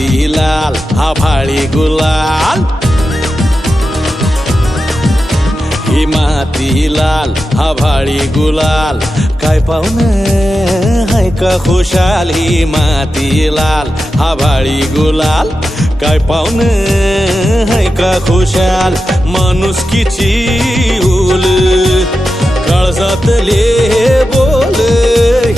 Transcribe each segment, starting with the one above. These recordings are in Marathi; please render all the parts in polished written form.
माती लाल आभाळी गुलाल, ही माती लाल आभाळी गुलाल, काय पाहुणं हाय का खुशाल, ही माती लाल आभाळी गुलाल, काय पाहुणं हाय का खुशाल, माणुसकीची उल काळजातले बोल,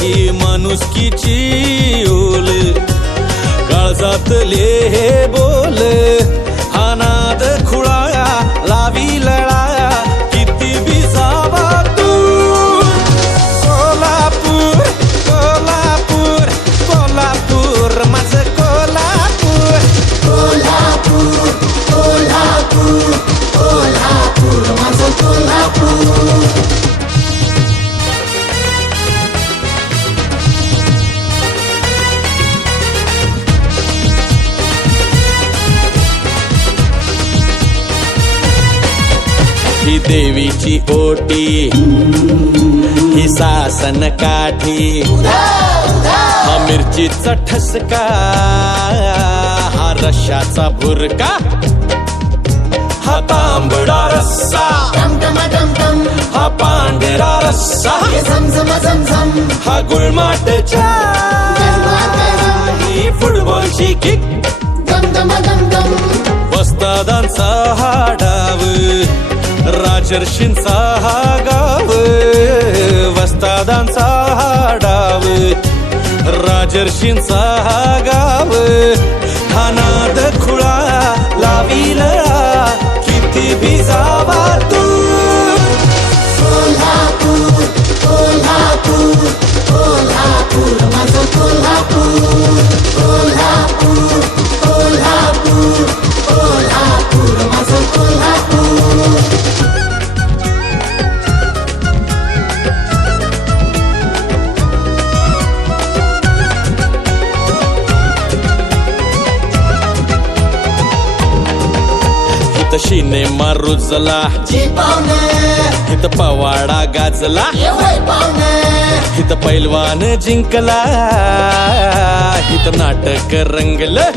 ही माणुसकीची उल काळजातले बोल, हा नाद खुळाया लावी लळाया किती बी जावा तू, कोल्हापूर कोल्हापूर कोल्हापूर माझं कोल्हापूर, कोल्हापूर कोल्हापूर कोल्हापूर माझं कोल्हापूर. ही देवीची ओटी, ही सासन काठी, हा मिरचीचा ठसका, हा रश्याचा भुरका, हा तांबडा रस्सा, डम डम डम डम, हा पांढरा रस्सा, झम झम झम झम, हा गुळमाट ही फुटबॉलची किक, डम डम डम डम, वस्तादांचा हा डाव, राजर्षींचा हा गाव, वस्तादांचा हा डाव, राजर्षींचा हा गाव, हा नाद खुळा लावी लळा किती बी जावा तू, कोल्हापूर कोल्हापूर कोल्हापूर माझं कोल्हापूर, कोल्हापूर कोल्हापूर कोल्हापूर माझं कोल्हापूर. हित सिनेमा रुजला, जी पाहुणे हित पवाडा गाजला, ये होय पाहुणे, हित पैलवान जिंकला, हित नाटक रंगलं,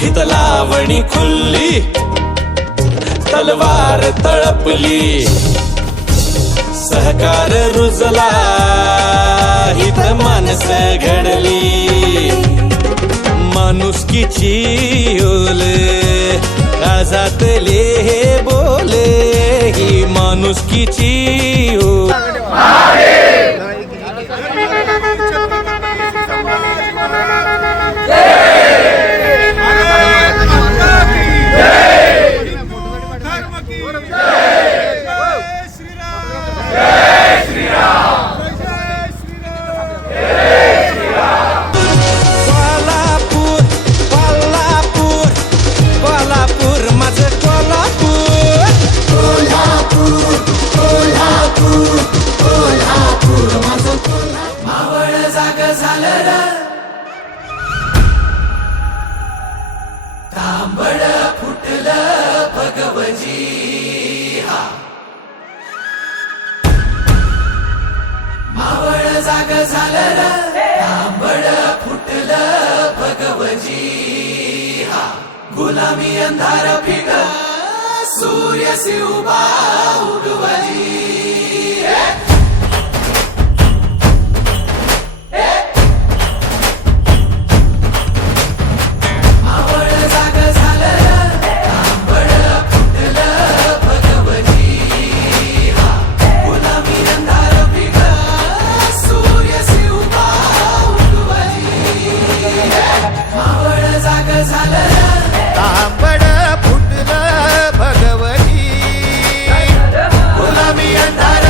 हित लावणी खुलली, तलवार तळपली, सहकार रुजला, हित माणस घडली, माणुसकीची ओल काळजातले हे बोले, ही माणुसकीची ओल. कोल्हापूर कोल्हापूर कोल्हापूर माझं कोल्हापूर, कोल्हापूर कोल्हापूर कोल्हापूर माझं कोल्हापूर. मावळ जाग झालं र, तांबड फुटलं भगवजी, हा मावळ जाग झालं र, तांबड फुटलं भगवजी, हा गुलामी अंधार फिग, सूर्य शिवबा उगवजी. मावळ जाग झालं र, तांबड फुटलं भगवजी, हा गुलामी अंधार फिग, सूर्य शिवबा उगवजी. मावळ जाग झालं र, तांबड फुटलं भगवती, गुलामी अंधार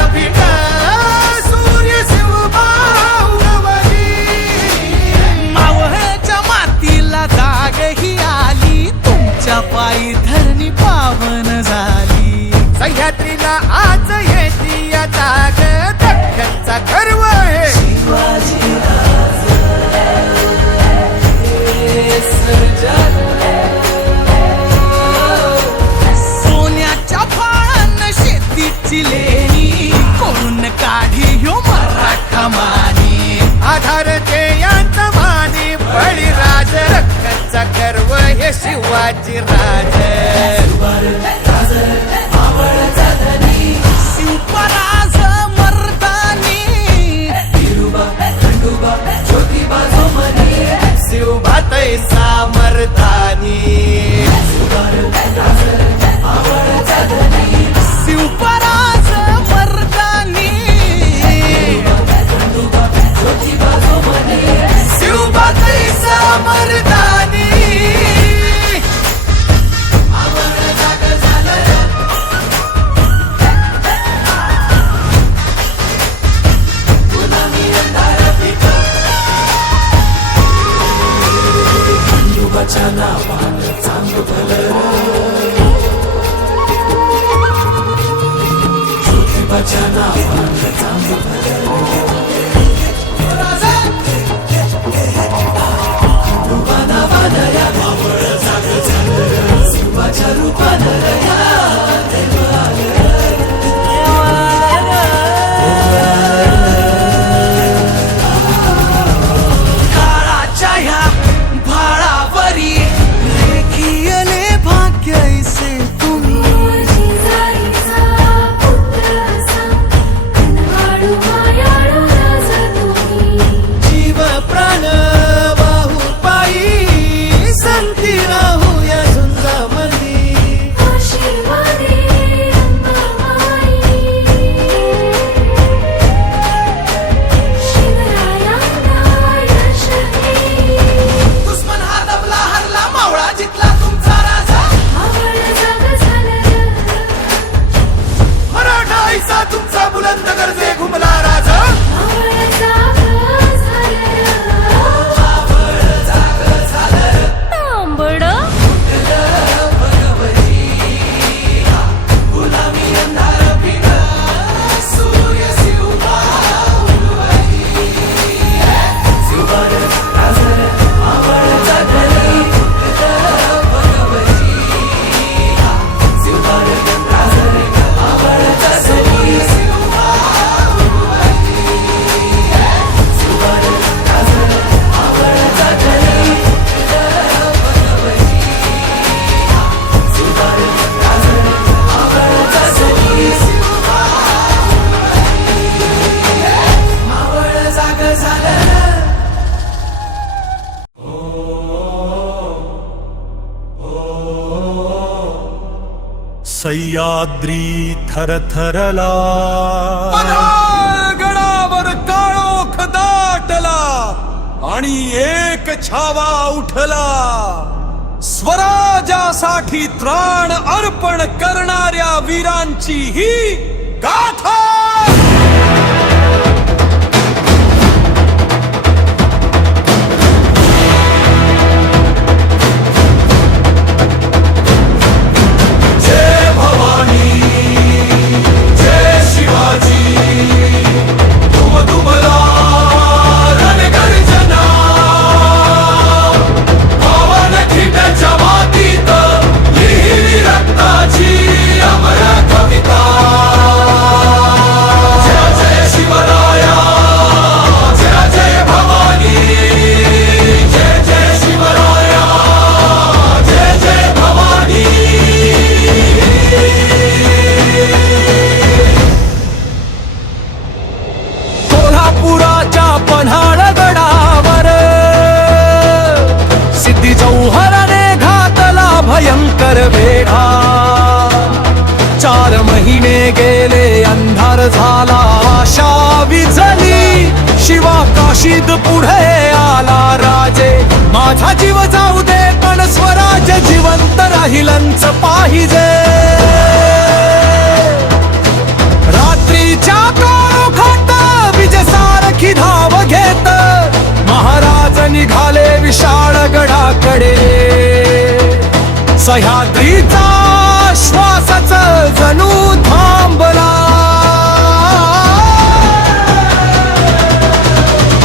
झाले शिवाजी राजे शिवपराज मर्दानी शिवभातय सामर्थानी शिवपराज मर्दानी शिवभातय सामर्थानी काळाच्या ह्या भाळावरी रेखीयले भाग्यैसे तुम्ही जीव प्राण वाहू पायी संती राहू या झुंजामधी दुश्मन हा दबला हरला मावळा जितला तुमचा राजा मराठा ऐसा तुमचा बुलंद गरजे घुमला राजा सह्याद्री थरथरला गडावर काळोख दाटला आणि एक छावा उठला स्वराज्यासाठी त्राण अर्पण करणाऱ्या वीरांची ही गाथा पन्हाळगडावर सिद्धी जौहराने घातला भयंकर वेढा 4 महिने गेले अंधार झाला आशा विझली शिवा काशीद पुढे आला राजे माझा जीव जाऊ दे पण स्वराज्य जिवंत राहिलंच पाहिजे रात्रीच्या काळोखात विजसारखी धाव घेत महाराज निघाले विशाळ गडाकडे सह्याद्रीचा श्वासच जणू थांबला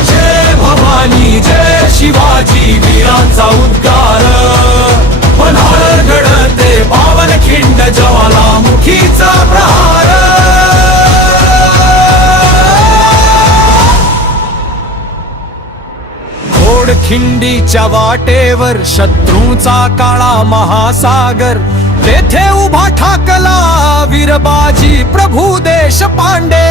जय भवानी जय शिवाजी वीरांचा उद्गार पन्हाळगड ते पावनखिंड ज्वालामुखीचा प्रहार घोडखिंडीच्या वाटेवर शत्रूचा काळा महासागर, तेथे उभा ठाकला वीरबाजी प्रभू देश पांडे.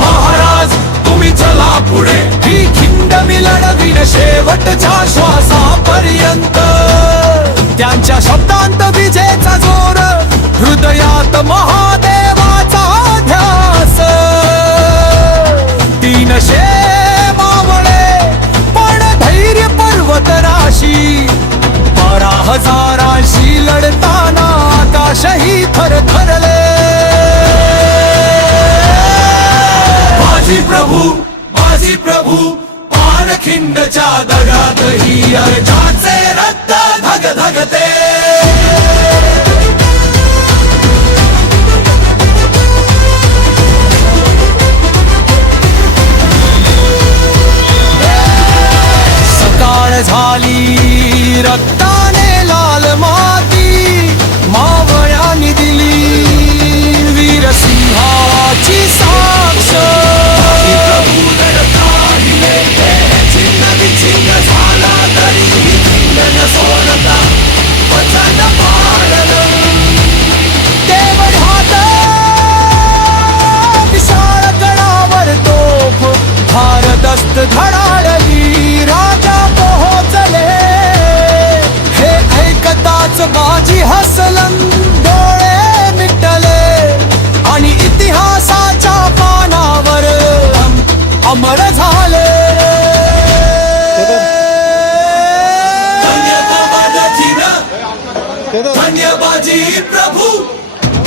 महाराज तुम्ही चला पुढे, ही खिंड मी लढवीन शेवटच्या श्वासापर्यंत. त्यांच्या शब्दांत विजेचा जोर, हृदयात महादेवाचा ध्यास. 300 मावळे पण धैर्य पर्वत राशी, 12,000शी लढताना आकाशही थरथरले. माझी प्रभू पानखिंडच्या दगात ही अर्जाचे रक्त धगधगते. सकाळ झाली रक्ताने लाल माती, मावळ्यांनी दिली वीरसिंहाची साक्ष. झाला तरी न सोडता वचन पाळलं. केवळ हात विशाळ गडावर तोफ भारदस्त धडाडली, राजा पोहोचले. हे ऐकताच बाजी हसलन, डोळे मिटले आणि इतिहासाच्या पानावर अमर झाले. धन्यबाजी प्रभू,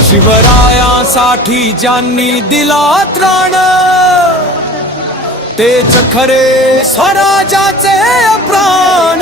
शिवरायांसाठी ज्यांनी दिला त्राण, तेच खरे स्वराजाचे प्राण.